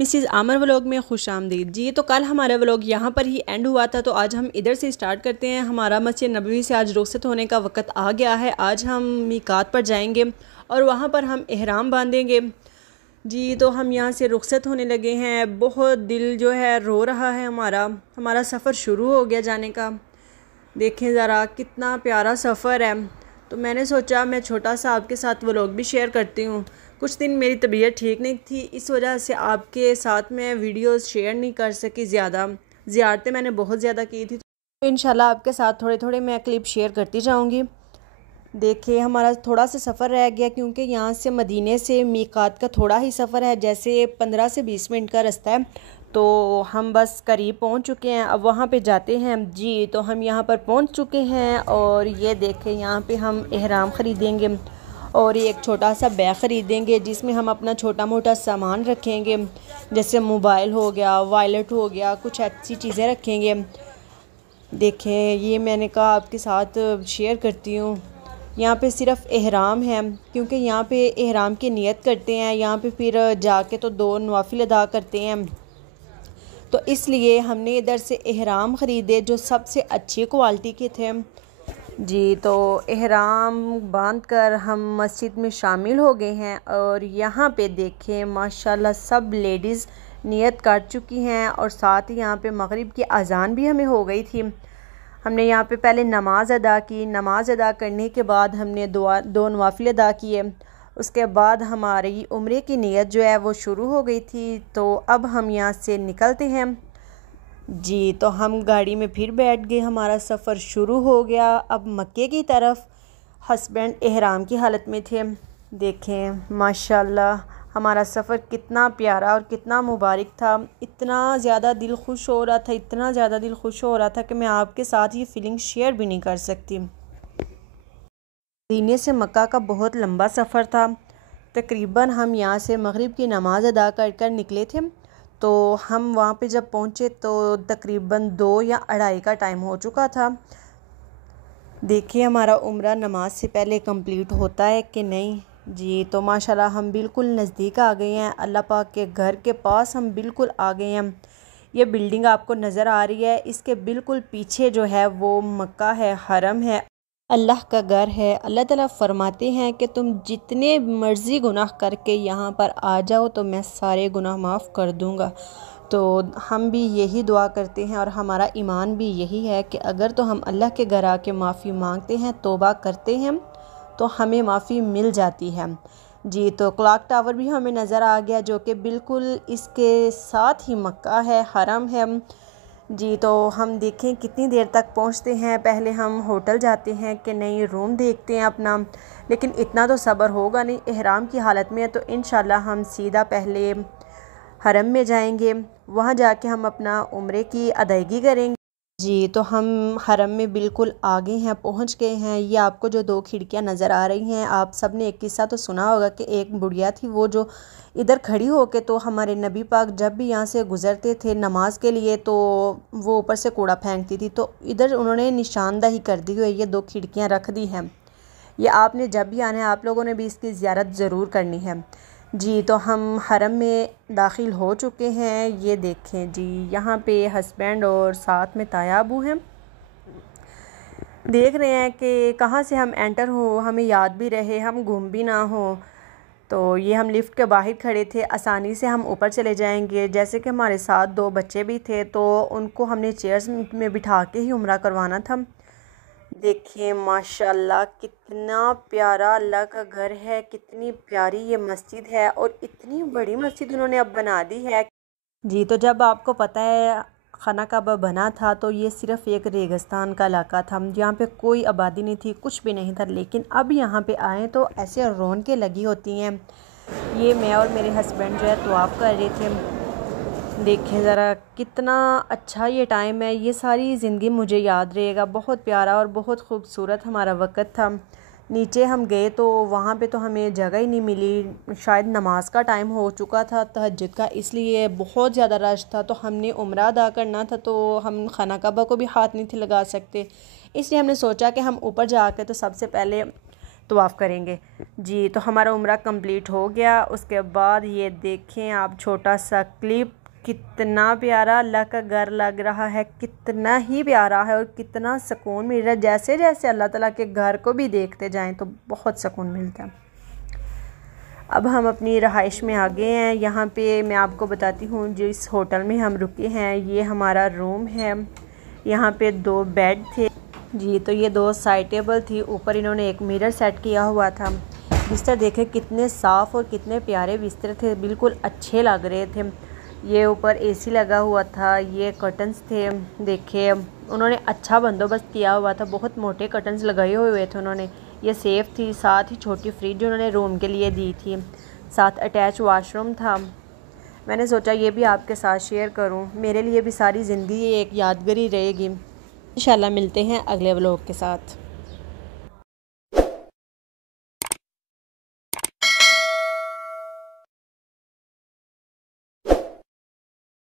Mrs आमर vlog में खुश आमदीद जी। तो कल हमारा व्लॉग यहाँ पर ही एंड हुआ था, तो आज हम इधर से स्टार्ट करते हैं। हमारा मस्जिद नबवी से आज रुखसत होने का वक़्त आ गया है। आज हम मीकात पर जाएंगे और वहाँ पर हम एहराम बांधेंगे जी। तो हम यहाँ से रुखसत होने लगे हैं। बहुत दिल जो है रो रहा है। हमारा सफ़र शुरू हो गया जाने का। देखें ज़रा कितना प्यारा सफ़र है। तो मैंने सोचा मैं छोटा सा आपके साथ व्लॉग भी शेयर करती हूँ। कुछ दिन मेरी तबीयत ठीक नहीं थी, इस वजह से आपके साथ मैं वीडियोस शेयर नहीं कर सकी। ज़ियारतें मैंने बहुत ज़्यादा की थी, तो इंशाल्लाह आपके साथ थोड़े थोड़े मैं क्लिप शेयर करती जाऊँगी। देखिए हमारा थोड़ा सा सफ़र रह गया, क्योंकि यहाँ से मदीने से मीकात का थोड़ा ही सफ़र है, जैसे 15 से 20 मिनट का रास्ता है। तो हम बस करीब पहुँच चुके हैं, अब वहाँ पे जाते हैं जी। तो हम यहाँ पर पहुँच चुके हैं और ये देखें यहाँ पे हम एहराम ख़रीदेंगे और ये एक छोटा सा बैग ख़रीदेंगे जिसमें हम अपना छोटा मोटा सामान रखेंगे, जैसे मोबाइल हो गया, वॉलेट हो गया, कुछ ऐसी चीज़ें रखेंगे। देखें ये मैंने कहा आपके साथ शेयर करती हूँ। यहाँ पे सिर्फ़ एहराम है, क्योंकि यहाँ पे एहराम की नियत करते हैं, यहाँ पे फिर जाके तो 2 नवाफिल अदा करते हैं। तो इसलिए हमने इधर से एहराम ख़रीदे जो सबसे अच्छी क्वालिटी के थे जी। तो एहराम बांध कर हम मस्जिद में शामिल हो गए हैं और यहाँ पे देखें माशाल्लाह सब लेडीज़ नियत कर चुकी हैं और साथ ही यहाँ पे मगरिब की अज़ान भी हमें हो गई थी। हमने यहाँ पे पहले नमाज़ अदा की। नमाज़ अदा करने के बाद हमने 2 नवाफिल अदा किए। उसके बाद हमारी उम्रे की नियत जो है वो शुरू हो गई थी। तो अब हम यहाँ से निकलते हैं जी। तो हम गाड़ी में फिर बैठ गए, हमारा सफ़र शुरू हो गया अब मक्के की तरफ। हस्बैंड एहराम की हालत में थे। देखें माशाल्लाह हमारा सफ़र कितना प्यारा और कितना मुबारक था। इतना ज़्यादा दिल खुश हो रहा था, इतना ज़्यादा दिल खुश हो रहा था कि मैं आपके साथ ये फीलिंग शेयर भी नहीं कर सकती। मदीने से मक्का का बहुत लंबा सफ़र था। तकरीबन हम यहाँ से मगरिब की नमाज़ अदा कर निकले थे। तो हम वहाँ पे जब पहुँचे तो तकरीबन 2 या 2:30 का टाइम हो चुका था। देखिए हमारा उम्रा नमाज से पहले कंप्लीट होता है कि नहीं जी। तो माशाल्लाह हम बिल्कुल नज़दीक आ गए हैं, अल्लाह पाक के घर के पास हम बिल्कुल आ गए हैं। ये बिल्डिंग आपको नज़र आ रही है, इसके बिल्कुल पीछे जो है वो मक्का है, हरम है, अल्लाह का घर है। अल्लाह ताला फरमाते हैं कि तुम जितने मर्ज़ी गुनाह करके यहाँ पर आ जाओ तो मैं सारे गुनाह माफ़ कर दूँगा। तो हम भी यही दुआ करते हैं और हमारा ईमान भी यही है कि अगर तो हम अल्लाह के घर आके माफ़ी मांगते हैं, तौबा करते हैं, तो हमें माफ़ी मिल जाती है जी। तो क्लॉक टावर भी हमें नज़र आ गया, जो कि बिल्कुल इसके साथ ही मक्का है, हरम है जी। तो हम देखें कितनी देर तक पहुंचते हैं। पहले हम होटल जाते हैं कि नहीं, रूम देखते हैं अपना, लेकिन इतना तो सब्र होगा नहीं, एहराम की हालत में है। तो इंशाल्लाह हम सीधा पहले हरम में जाएंगे, वहाँ जाके हम अपना उम्रे की अदायगी करेंगे जी। तो हम हरम में बिल्कुल आगे हैं, पहुँच गए हैं। ये आपको जो 2 खिड़कियाँ नज़र आ रही हैं, आप सब ने एक किस्सा तो सुना होगा कि एक बुढ़िया थी वो जो इधर खड़ी होके, तो हमारे नबी पाक जब भी यहाँ से गुज़रते थे नमाज के लिए तो वो ऊपर से कूड़ा फेंकती थी। तो इधर उन्होंने निशानदही कर दी हुई, ये 2 खिड़कियाँ रख दी हैं। ये आपने जब भी आना है आप लोगों ने भी इसकी ज़ियारत ज़रूर करनी है जी। तो हम हरम में दाखिल हो चुके हैं। ये देखें जी, यहाँ पे हस्बैंड और साथ में ताया अबू हैं। देख रहे हैं कि कहाँ से हम एंटर हो, हमें याद भी रहे, हम गुम भी ना हो। तो ये हम लिफ्ट के बाहर खड़े थे, आसानी से हम ऊपर चले जाएंगे। जैसे कि हमारे साथ 2 बच्चे भी थे, तो उनको हमने चेयर्स में बिठा के ही उम्रा करवाना था। देखिए माशाल्लाह कितना प्यारा अल्लाह का घर है, कितनी प्यारी ये मस्जिद है और इतनी बड़ी मस्जिद उन्होंने अब बना दी है जी। तो जब आपको पता है खाना काबा बना था तो ये सिर्फ़ एक रेगिस्तान का इलाका था, जहाँ पे कोई आबादी नहीं थी, कुछ भी नहीं था। लेकिन अब यहाँ पे आए तो ऐसे रौनकें लगी होती हैं। ये मैं और मेरे हस्बैंड जो है तवाफ़ कर रहे थे। देखें ज़रा कितना अच्छा ये टाइम है, ये सारी ज़िंदगी मुझे याद रहेगा। बहुत प्यारा और बहुत ख़ूबसूरत हमारा वक़्त था। नीचे हम गए तो वहाँ पे तो हमें जगह ही नहीं मिली, शायद नमाज का टाइम हो चुका था तहज्जुद का, इसलिए बहुत ज़्यादा रश था। तो हमने उम्रा अदा करना था, तो हम खाना काबा को भी हाथ नहीं थे लगा सकते, इसलिए हमने सोचा कि हम ऊपर जाकर तो सबसे पहले तवाफ़ करेंगे जी। तो हमारा उम्रा कंप्लीट हो गया। उसके बाद ये देखें आप, छोटा सा क्लिप, कितना प्यारा अल्लाह का घर लग रहा है, कितना ही प्यारा है और कितना सुकून मिल रहा है। जैसे जैसे अल्लाह ताला के घर को भी देखते जाएं तो बहुत सुकून मिलता है। अब हम अपनी रहाइश में आ गए हैं। यहाँ पे मैं आपको बताती हूँ, जिस होटल में हम रुके हैं ये हमारा रूम है। यहाँ पे 2 बेड थे जी। तो ये 2 साइड टेबल थी, ऊपर इन्होंने एक मिरर सेट किया हुआ था। बिस्तर देखे कितने साफ़ और कितने प्यारे बिस्तर थे, बिल्कुल अच्छे लग रहे थे। ये ऊपर एसी लगा हुआ था, ये कर्टन्स थे, देखे उन्होंने अच्छा बंदोबस्त किया हुआ था, बहुत मोटे कर्टन्स लगाए हुए थे उन्होंने। ये सेफ़ थी, साथ ही छोटी फ्रिज उन्होंने रूम के लिए दी थी, साथ अटैच वाशरूम था। मैंने सोचा ये भी आपके साथ शेयर करूं, मेरे लिए भी सारी ज़िंदगी ये एक यादगारी रहेगी। इंशाल्लाह मिलते हैं अगले व्लॉग के साथ।